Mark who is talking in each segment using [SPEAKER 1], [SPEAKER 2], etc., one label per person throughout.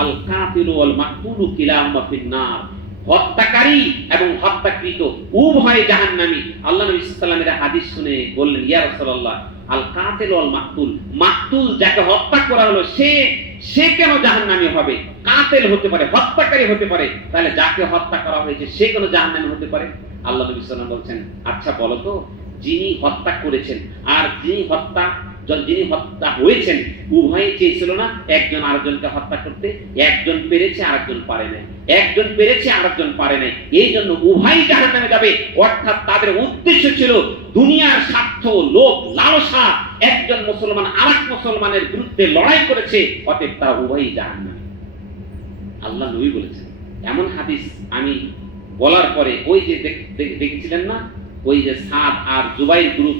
[SPEAKER 1] আল ওয়াল ফিন্নার। হত্যাকারী এবং হত্যাকৃত উভয় জাহান্নামী। আল্লাহ নবী সাল্লামের হাদিস শুনে বললেন, ইয়া রাসূলুল্লাহ আল কাতিল ওয়াল যাকে হত্যা করা হলো, সে সে কেন জাহান্নামী হবে? কাতেল হতে পারে, হত্যাকারী হতে পারে। তাহলে যাকে হত্যা করা হয়েছে, সে কেন জাহান্নামী হতে পারে? আল্লাহ নবী সাল্লাম বলছেন আচ্ছা বলো তো, যিনি হত্যা করেছেন, আর যিনি হত্যা যিনি হত্যা হয়েছেন উভয়ে চেয়েছিল না একজন আরেকজনকে হত্যা করতে, একজন পেরেছে, আরেকজন পারে নাই। একজন পেরেছে, আরেকজন পারে নাই। এই জন্য উভয় জাহান্নামে যাবে। অর্থাৎ তাদের উদ্দেশ্য ছিল দুনিয়ার স্বার্থ, লোভ, লালসা, একজন মুসলমান আরেক মুসলমানের বিরুদ্ধে লড়াই করেছে, অতএব তারা উভয়ই জাহান্নামে। আল্লাহ নবী বলেছেন, এমন হাদিস আমি বলার পরে ওই যে দেখ- দেখ- দেখেছিলেন না? ওই যে সাদ আর জুবাইর গ্রুপ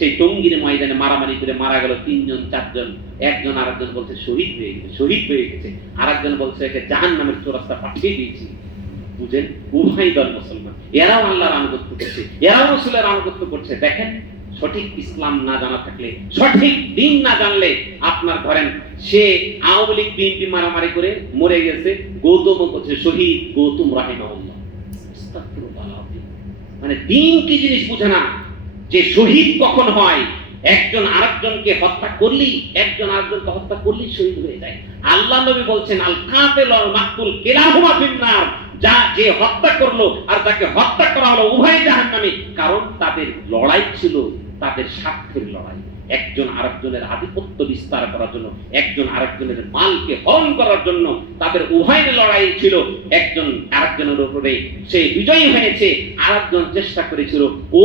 [SPEAKER 1] সেই টঙ্গির ময়দানে মারামারি করে মারা গেল তিনজন, চারজন, একজন আরেকজন বলছে শহীদ হয়ে গেছে, শহীদ হয়ে গেছে। আরেকজন বলছে একে জাহান নামের চোরাস্তা পাঠিয়ে দিয়েছি। বুঝেন? উভয় দল মুসলমান। এরাও আল্লাহর আনুগত্য করছে, এরাও রসুলের আনুগত্য করছে। দেখেন, সঠিক ইসলাম না জানা থাকলে, সঠিক দিন না জানলে আপনার ধরেন, সে আওয়ামী লীগ, বিএনপি মারামারি করে মরে গেছে, গৌতম করছে শহীদ গৌতম আস্তাগফিরুল্লাহ মানে দিন কি জিনিস বুঝে না যে শহীদ কখন হয়, একজন আরেকজনকে হত্যা করলেই, একজন আরেকজনকে হত্যা করলেই শহীদ হয়ে যায়। আল্লাহ নবী বলছেন আল কাতেল মাকতুল কেলাহুমা ফিন্নার যা যে হত্যা করল আর তাকে হত্যা করা হলো উভয় জাহান্নামী, কারণ তাদের লড়াই ছিল তাদের স্বার্থের লড়াই। একজন আরেকজনের আধিপত্য বিস্তার করার জন্য, একজন আরেকজনের মালকে হরণ করার জন্য তাদের উভয়ের লড়াই ছিল। একজন আরেকজনের উপরে সে বিজয়ী হয়েছে, আরেকজন চেষ্টা করেছিল, ও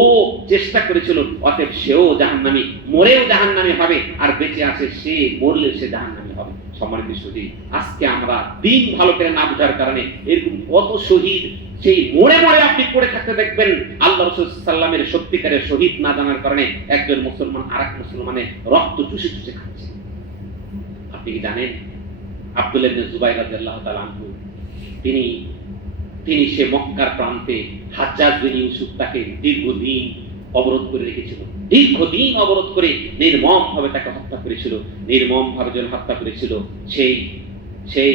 [SPEAKER 1] চেষ্টা করেছিল, অতএব সেও জাহান্নামী, মরেও জাহান্নামী হবে, আর বেঁচে আছে সে, মরলে সে জাহান্নামী হবে। সম্মানিত শহীদ আজকে আমরা দিন ভালো করে না বোঝার কারণে এরকম কত শহীদ, সেই মোড়ে মোড়ে আপনি পড়ে থাকতে দেখবেন, আল্লাহ রসুল সাল্লামের সত্যিকারের শহীদ না জানার কারণে একজন মুসলমান আর এক মুসলমানের রক্ত চুষে চুষে খাচ্ছে। আপনি কি জানেন? আব্দুল ইবনে জুবাইর রাদিয়াল্লাহু তাআলা তিনি তিনি সে মক্কার প্রান্তে হাজ্জাজ বিন ইউসুফ তাকে দীর্ঘদিন অবরোধ করে রেখেছিল। দীর্ঘদিন অবরোধ করে নির্মম ভাবে তাকে হত্যা করেছিল। নির্মম ভাবে যেন হত্যা করেছিল, সেই সেই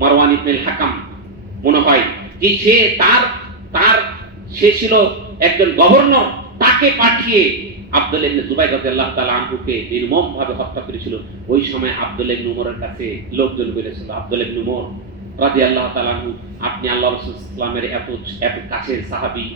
[SPEAKER 1] মারওয়ান ইবনুল হাকাম মনে হয় যে সে তার তার, সে ছিল একজন গভর্নর, তাকে পাঠিয়ে আব্দুল ইবনে জুবাইর রাদিয়াল্লাহু তাআলা আনহুকে নির্মম ভাবে হত্যা করেছিল। ওই সময় আব্দুল ইবনে উমরের কাছে লোকজন বলেছিল, আব্দুল ইবনে উমর রাদিয়াল্লাহু তাআলা আপনি আল্লাহ রাসূল সাল্লাল্লাহু সাল্লামের এত এত কাছের সাহাবী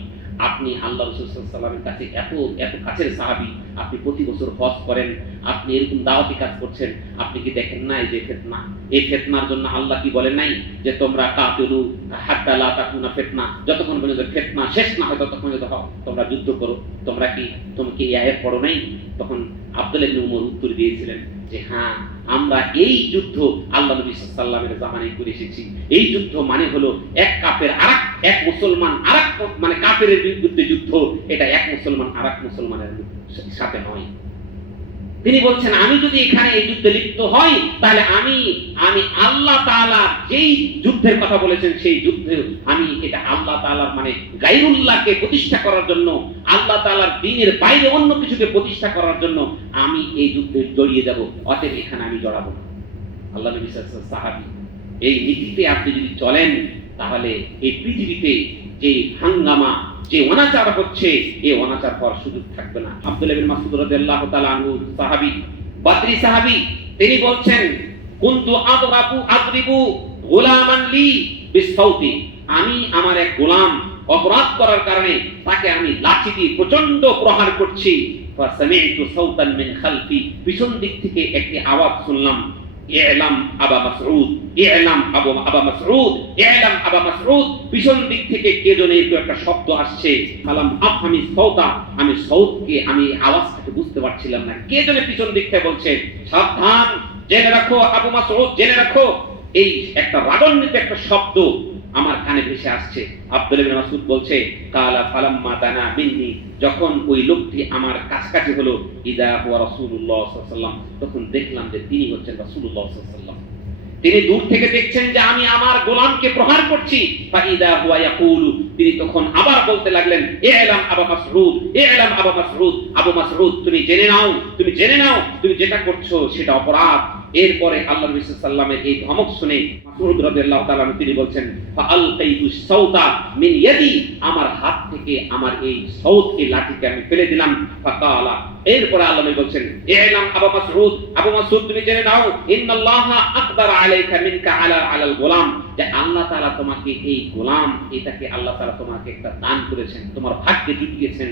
[SPEAKER 1] আপনি আল্লাহ রসুল সাল্লামের কাছে এত এত কাছের সাহাবি আপনি প্রতি বছর হজ করেন আপনি এরকম দাওয়াতি কাজ করছেন আপনি কি দেখেন না এই যে ফেতনা? এই ফেতনার জন্য আল্লাহ কি বলেন নাই যে তোমরা কাতিলু হাত্তা লা তাকুনা ফিতনা? যতক্ষণ পর্যন্ত ফিতনা শেষ না হয় ততক্ষণ পর্যন্ত হও, তোমরা যুদ্ধ করো। তোমরা কি তুমি কি আয়াত পড়ো নাই? তখন আব্দুল উমর উত্তর দিয়েছিলেন যে হ্যাঁ আমরা এই যুদ্ধ আল্লাহ নবী সাল্লামের জামানায় করে এসেছি এই যুদ্ধ মানে হলো এক কাপের আরেক এক মুসলমান আরেক মানে কাপের বিরুদ্ধে যুদ্ধ। এটা এক মুসলমান আরেক মুসলমানের সাথে নয়। তিনি বলছেন, আমি যদি এখানে এই যুদ্ধে লিপ্ত হই, তাহলে আমি আমি আল্লাহ তাআলা যেই যুদ্ধের কথা বলেছেন, সেই যুদ্ধে আমি এটা আল্লাহ তাআলার মানে গাইরুল্লাহকে প্রতিষ্ঠা করার জন্য, আল্লাহ তাআলার দিনের বাইরে অন্য কিছুকে প্রতিষ্ঠা করার জন্য আমি এই যুদ্ধে জড়িয়ে যাব, অতএব এখানে আমি জড়াবো আল্লাহ নবী সাহাবী, এই নীতিতে আপনি যদি চলেন, তাহলে এই পৃথিবীতে যে হাঙ্গামা যে অনাচার হচ্ছে এই অনাচার হওয়ার সুযোগ থাকবে না। আব্দুল ইবনে মাসউদ রাদিয়াল্লাহু তাআলা আনহু সাহাবী, বদরি সাহাবী, তিনি বলছেন, কুনতু আদরাবু আদরিবু গোলামান লি বিসাউতি আমি আমার এক গোলাম অপরাধ করার কারণে তাকে আমি লাঠি দিয়ে প্রচণ্ড প্রহার করছি। ফাসামি'তু সাউতান মিন খালফি। পিছন দিক থেকে একটি আওয়াজ শুনলাম। ইলাম আবা মাসউদ, ইলাম আবু আবা মাসউদ, ইলাম আবা মাসউদ। পিছন দিক থেকে কে যেন একটু একটা শব্দ আসছে। কালাম আমি সৌতা আমি সৌদকে আমি আওয়াজটাকে বুঝতে পারছিলাম না। কে যেন পিছন দিক থেকে বলছে, সাবধান, জেনে রাখো আবু মাসউদ, জেনে রাখো। এই একটা রাগান্বিত একটা শব্দ আমার কানে ভেসে আসছে। আব্দুল ইবনে মাসউদ বলছে, কালা ফালাম্মা দানা মিন্নি। যখন ওই লোকটি আমার কাছাকাছি হলো, ইদা হুয়া রাসূলুল্লাহ ওয়াসাল্লাম। তখন দেখলাম যে তিনি হচ্ছেন রাসূলুল্লাহ ওয়াসাল্লাম। তিনি দূর থেকে দেখছেন যে আমি আমার গোলামকে প্রহার করছি। ফাইদা হুয়া ইয়াকুলু। তিনি তখন আবার বলতে লাগলেন, ইলাম আবু মাসউদ, ইলাম আবু মাসউদ আবু মাসউদ, তুমি জেনে নাও, তুমি জেনে নাও, তুমি যেটা করছ সেটা অপরাধ। এরপরে আল্লাহ সাল্লামের এই ধমক শুনে আনহু তিনি বলছেন মিন ইয়াদি আমার হাত থেকে আমার এই সৌতকে লাঠিকে আমি ফেলে দিলাম। ফাকালা, এরপরে আল্লাহ নবী বলছেন, ইলাম আবু আবু তুমি জেনে নাও, ইন্নাল্লাহা আকবার আলাইকা আলা, আলাল গোলাম যে আল্লাহ তাআলা তোমাকে এই গোলাম, এটাকে আল্লাহ তাআলা তোমাকে একটা দান করেছেন, তোমার ভাগ্যে জুটিয়েছেন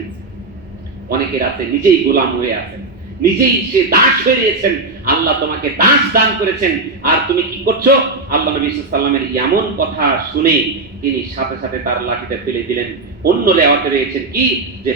[SPEAKER 1] অনেকের আছে নিজেই গোলাম হয়ে আছেন। নিজেই সে দাস হয়ে গিয়েছেন আল্লাহ তোমাকে দাস দান করেছেন। আর তুমি কি করছ? আল্লাহ নবী সাল্লামের এমন কথা শুনে তিনি সাথে সাথে তার লাঠিটা ফেলে দিলেন। অন্য লেওয়াতে রয়েছেন কি? যে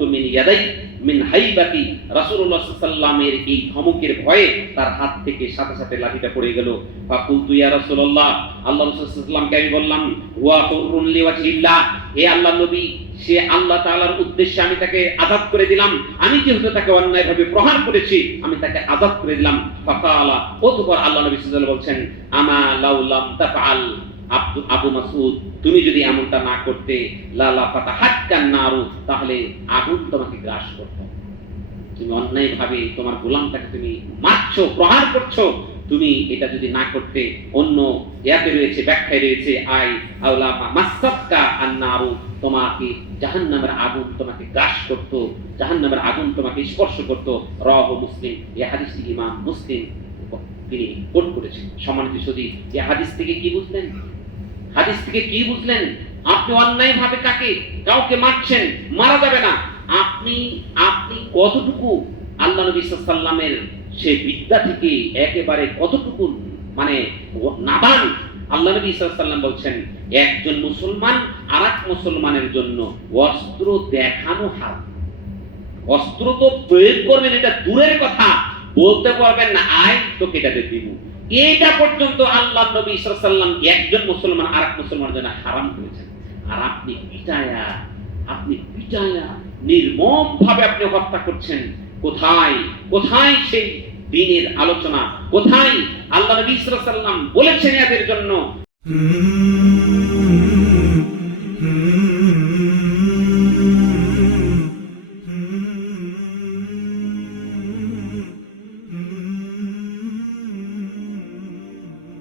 [SPEAKER 1] মিন ইয়াদাই মিন হাইবাতি। রাসূলুল্লাহ সাল্লামের এই ধমকের ভয়ে তার হাত থেকে সাথে সাথে লাঠিটা পড়ে গেল। ফাকুলতু ইয়া রাসূলুল্লাহ। আল্লাহ রাসূল সাল্লামকে আমি বললাম, হুয়া কুরুন লিওয়াজিল্লাহ হে আল্লাহ নবী, সে আল্লাহ তাআলার উদ্দেশ্যে আমি তাকে আযাব করে দিলাম। আমি যেহেতু তাকে অন্যায়ভাবে প্রহার করেছি, আমি তাকে আযাব করে দিলাম। ফাকালা, অতঃপর আল্লাহ নবী সাল্লাল্লাহু বলছেন, আমা লাউলাম আব্দু আবু মাসুদ তুমি যদি এমনটা না করতে লালা ফাতা হাক্কান নারু, তাহলে আগুন তোমাকে গ্রাস করত তুমি অন্যায় ভাবে তোমার গোলামটাকে তুমি মারছো, প্রহার করছ তুমি এটা যদি না করতে অন্য ইয়াতে রয়েছে, ব্যাখ্যায় রয়েছে, আই আউলা মাসাক্কা আন্নারু, তোমাকে জাহান্নামের আগুন তোমাকে গ্রাস করত, জাহান্নামের আগুন তোমাকে স্পর্শ করত। রহ মুসলিম এই হাদিসটি ইমাম মুসলিম তিনি কোট করেছেন। সম্মানিত সদী এই হাদিস থেকে কি বুঝলেন? হাদিস থেকে কি বুঝলেন? আপনি অন্যায় ভাবে কাকে, কাউকে মারছেন, মারা যাবে না। আপনি আপনি কতটুকু আল্লাহ নবী সাল্লামের সে বিদ্যা থেকে একেবারে কতটুকু মানে নাবান আল্লাহ নবী সাল্লাম বলছেন, একজন মুসলমান আর মুসলমানের জন্য অস্ত্র দেখানো হাত অস্ত্র তো প্রয়োগ করবেন, এটা দূরের কথা। বলতে পারবেন না, আয় তো কেটাতে দিব। এটা পর্যন্ত আল্লাহ নবী সাল্লাম একজন মুসলমান আর এক মুসলমান জন্য হারাম করেছেন। আর আপনি পিটায়া আপনি পিটায়া নির্মম ভাবে আপনি হত্যা করছেন। কোথায়? কোথায় সেই দিনের আলোচনা কোথায় আল্লাহ নবী সাল্লাম বলেছেন এদের জন্য.